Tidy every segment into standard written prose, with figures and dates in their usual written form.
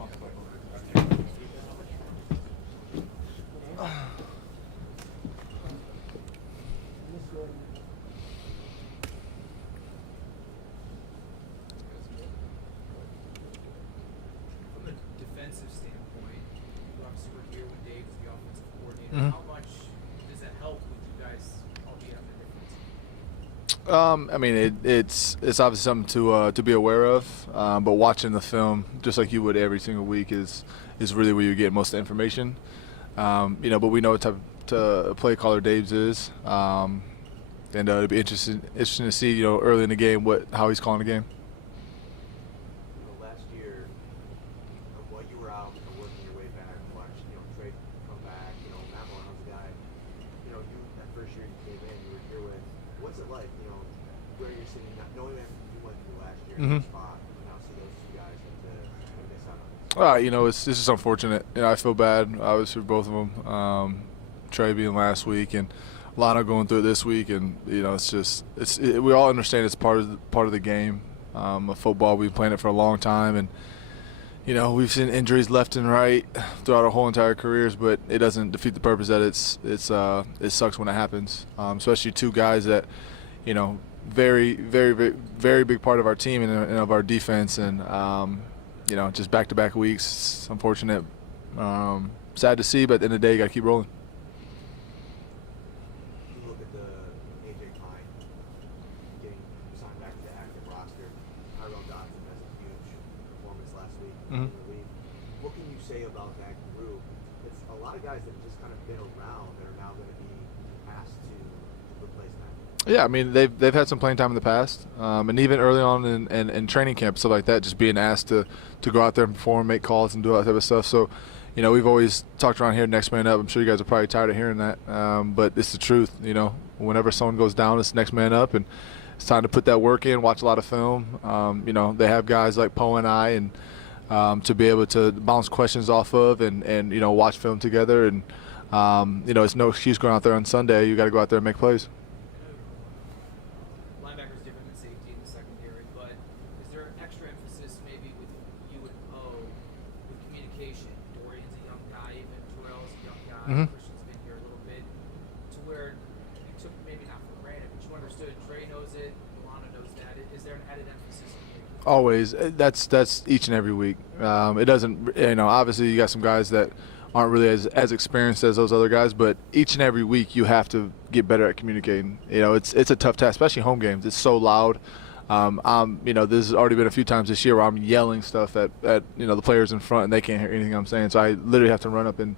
From a defensive standpoint, you obviously were here when Dave was the offensive coordinator. Mm-hmm. How much does that help with you guys all being on the defense? I mean, it's obviously something to be aware of, but watching the film, just like you would every single week, is really where you get most of the information. But we know what type of play caller Dave's is, and it'll be interesting to see, early in the game how he's calling the game. Last year, while you were out working your way back, watching Trey come back, Matt Milano's a guy, you that first year you came in, you were here with. What's it like, where you're sitting, knowing that you went through last year in the spot, and now see those two guys have to miss out on this? It's just unfortunate. I feel bad, obviously, for both of them. Trey being last week and Lano going through it this week, and we all understand it's part of the game of football. We've been playing it for a long time, and we've seen injuries left and right throughout our whole entire careers, but it doesn't defeat the purpose that it sucks when it happens. Especially two guys that very, very, very, very big part of our team and of our defense, and just back-to-back weeks. It's unfortunate, sad to see, but at the end of the day, you got to keep rolling. You look at the AJ Klein getting signed back to the active roster. Tyrell Dodson has a huge performance last week in the league. What can you say about that group? It's a lot of guys that have just kind of been around that are now going to be asked to replace that. Yeah, I mean, they've had some playing time in the past, and even early on in training camp, stuff like that, just being asked to go out there and perform, make calls, and do all that type of stuff. So, we've always talked around here, next man up. I'm sure you guys are probably tired of hearing that, but it's the truth. Whenever someone goes down, it's next man up, and it's time to put that work in, watch a lot of film. They have guys like Poe and I, and to be able to bounce questions off of and watch film together. And, it's no excuse going out there on Sunday. You got to go out there and make plays. Linebacker's different than safety in the secondary, but is there an extra emphasis maybe with you and Poe with communication? Dorian's a young guy, even Terrell's a young guy. Christian's been here a little bit, to where you took maybe not for granted, but you understood Trey knows it, Milano knows that. Is there an added emphasis on you? Always. That's each and every week. It doesn't, obviously you got some guys that aren't really as experienced as those other guys, but each and every week you have to get better at communicating. It's a tough task, especially home games. It's so loud. This has already been a few times this year where I'm yelling stuff at the players in front, and they can't hear anything I'm saying. So I literally have to run up and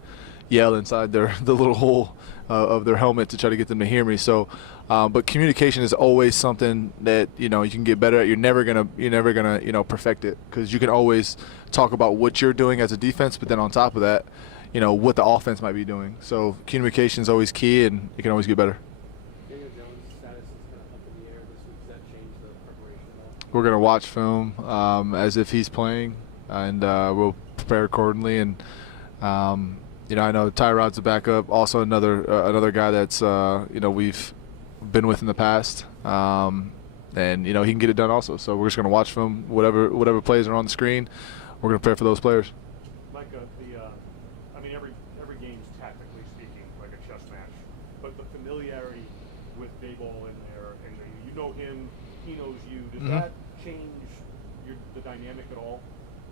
yell inside the little hole of their helmet to try to get them to hear me. So, but communication is always something that you can get better at. You're never gonna perfect it, because you can always talk about what you're doing as a defense, but then on top of that, what the offense might be doing. So communication is always key, and you can always get better. Daniel Jones' status is kind of up in the air this week. Does that change the preparation at all? We're going to watch film as if he's playing, and we'll prepare accordingly. And I know Tyrod's the backup, also another guy that's we've been with in the past, and he can get it done also. So we're just going to watch film, whatever plays are on the screen. We're going to prepare for those players. Micah, every game's tactically speaking like a chess match, but the familiarity with Daboll in there, and you know him, he knows you. Does that change the dynamic at all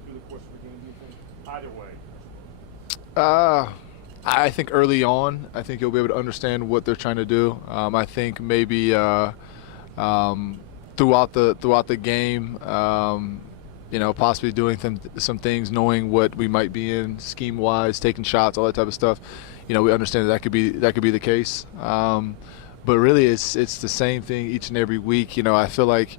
through the course of the game, do you think? Either way. I think early on, I think you'll be able to understand what they're trying to do. I think maybe throughout the game, possibly doing some things, knowing what we might be in scheme-wise, taking shots, all that type of stuff. We understand that could be the case. But really, it's the same thing each and every week. I feel like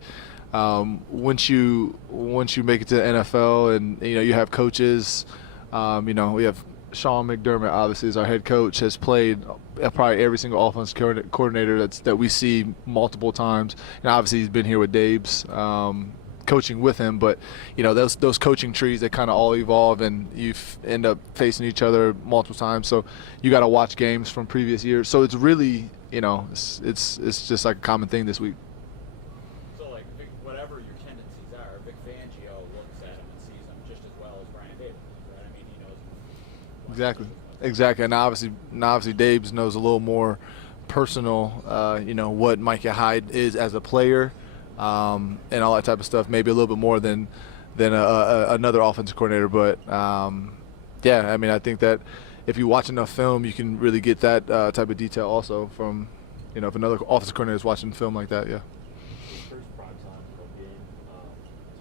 once you make it to the NFL, and you have coaches, we have Sean McDermott, obviously, is our head coach, has played probably every single offense coordinator that we see multiple times. And obviously, he's been here with Dave's coaching with him. But those coaching trees, they kind of all evolve, and you end up facing each other multiple times. So you got to watch games from previous years. So it's really, it's just like a common thing this week. So whatever your tendencies are, Vic Fangio looks at him and sees him just as well as Brian Daboll. Exactly. And obviously, Dave's knows a little more personal. What Micah Hyde is as a player, and all that type of stuff. Maybe a little bit more than another offensive coordinator. But yeah, I mean, I think that if you watch enough film, you can really get that type of detail also from, if another offensive coordinator is watching film like that. Yeah. First primetime home game.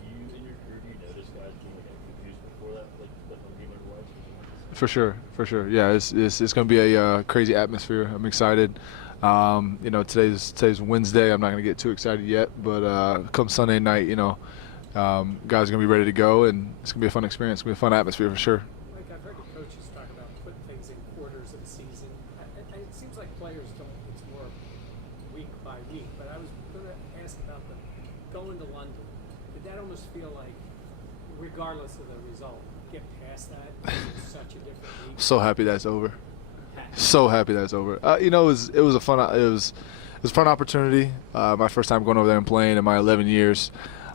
Do you, in your career, do you notice guys being confused before that, like the home game ever was? For sure. Yeah, it's going to be a crazy atmosphere. I'm excited. Today's Wednesday. I'm not going to get too excited yet, but come Sunday night, guys are going to be ready to go, and it's going to be a fun experience. It's going to be a fun atmosphere for sure. Like I've heard the coaches talk about putting things in quarters of the season. And it seems like players don't. It's more week by week. But I was going to ask about going to London. Did that almost feel like, regardless of the result, get past that? It's such a different week. So happy that's over. It was a fun opportunity. My first time going over there and playing in my 11 years.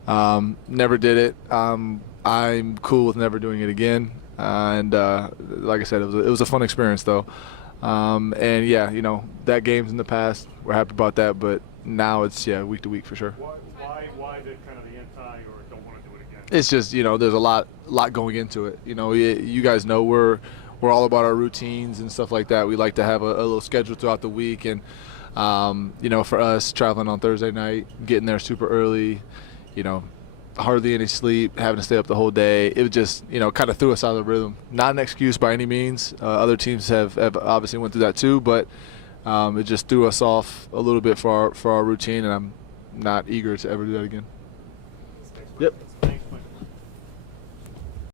Never did it. I'm cool with never doing it again. Like I said, it was a fun experience though. And yeah, that game's in the past. We're happy about that, but now it's week to week for sure. Why the kind of the anti or don't want to do it again? It's just there's a lot going into it. You guys know we're all about our routines and stuff like that. We like to have a little schedule throughout the week, and for us traveling on Thursday night, getting there super early, hardly any sleep, having to stay up the whole day. It just kind of threw us out of the rhythm. Not an excuse by any means. Other teams have obviously went through that too, but it just threw us off a little bit for our routine, and I'm not eager to ever do that again.